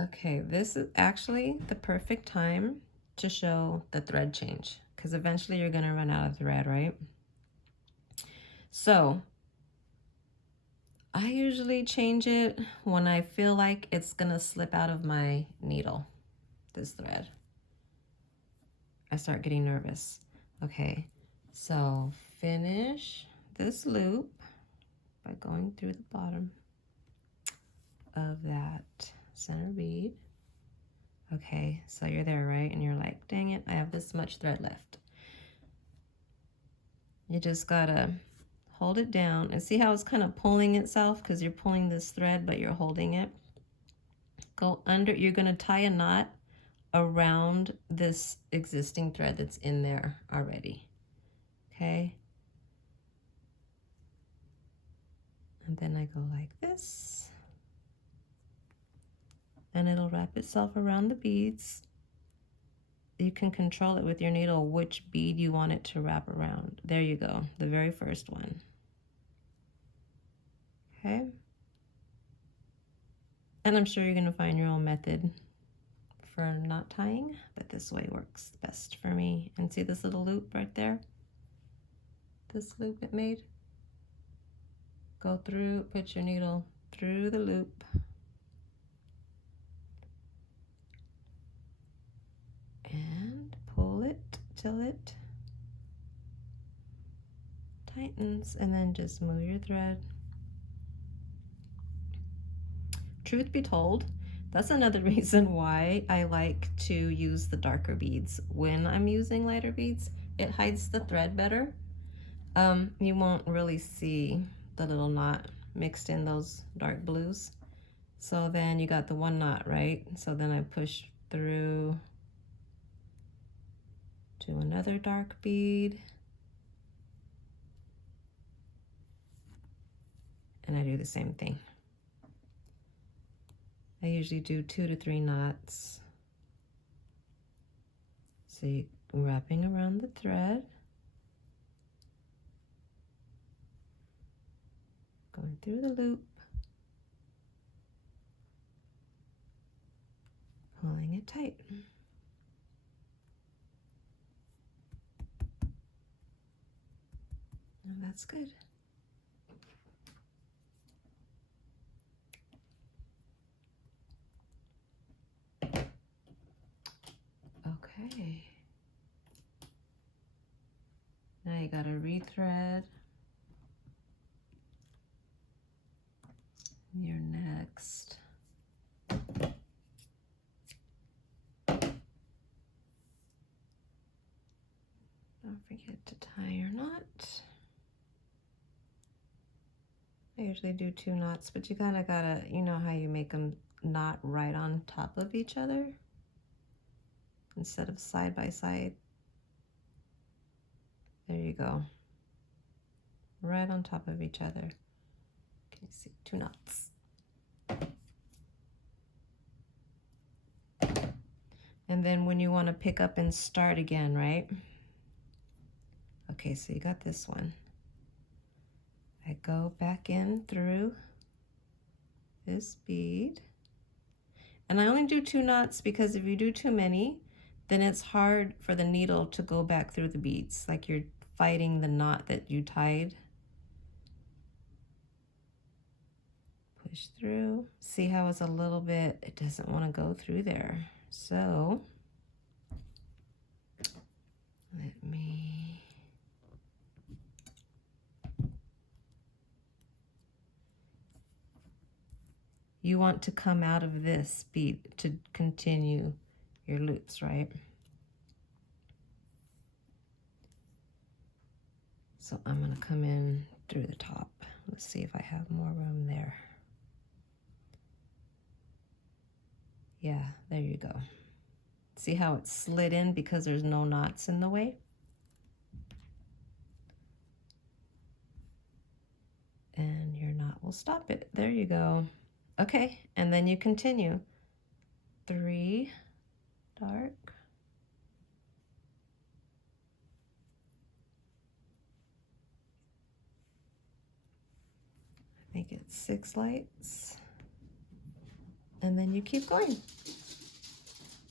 Okay, this is actually the perfect time to show the thread change because eventually you're going to run out of thread, right? So I usually change it when I feel like it's going to slip out of my needle, this thread. I start getting nervous. Okay, so finish this loop by going through the bottom of that center bead. Okay, so you're there, right? And you're like, dang it, I have this much thread left. You just gotta hold it down and see how it's kind of pulling itself because you're pulling this thread, but you're holding it. Go under, you're gonna tie a knot around this existing thread that's in there already, okay? And then I go like this, and it'll wrap itself around the beads. You can control it with your needle which bead you want it to wrap around. There you go, the very first one. Okay? And I'm sure you're gonna find your own method for knot tying, but this way works best for me. And see this little loop right there? This loop it made? Go through, put your needle through the loop. And pull it till it tightens, and then just move your thread. Truth be told, that's another reason why I like to use the darker beads when I'm using lighter beads. It hides the thread better. You won't really see the little knot mixed in those dark blues. So then you got the one knot, right? So then I push through to another dark bead. And I do the same thing. I usually do 2 to 3 knots. So you're wrapping around the thread. Going through the loop. Pulling it tight. And that's good. Okay. Now you gotta rethread your next. Don't forget to tie your knot. I usually do 2 knots, but you kind of gotta, you know how you make them knot right on top of each other instead of side by side. There you go. Right on top of each other. Can you see? 2 knots. And then when you want to pick up and start again, right? Okay, so you got this one. I go back in through this bead. And I only do 2 knots because if you do too many, then it's hard for the needle to go back through the beads, like you're fighting the knot that you tied. Push through. See how it's a little bit, it doesn't want to go through there. So let me you want to come out of this bead to continue your loops, right? So I'm going to come in through the top. Let's see if I have more room there. Yeah, there you go. See how it slid in because there's no knots in the way? And your knot will stop it. There you go. Okay, and then you continue. 3 dark. I think it's 6 lights. and then you keep going.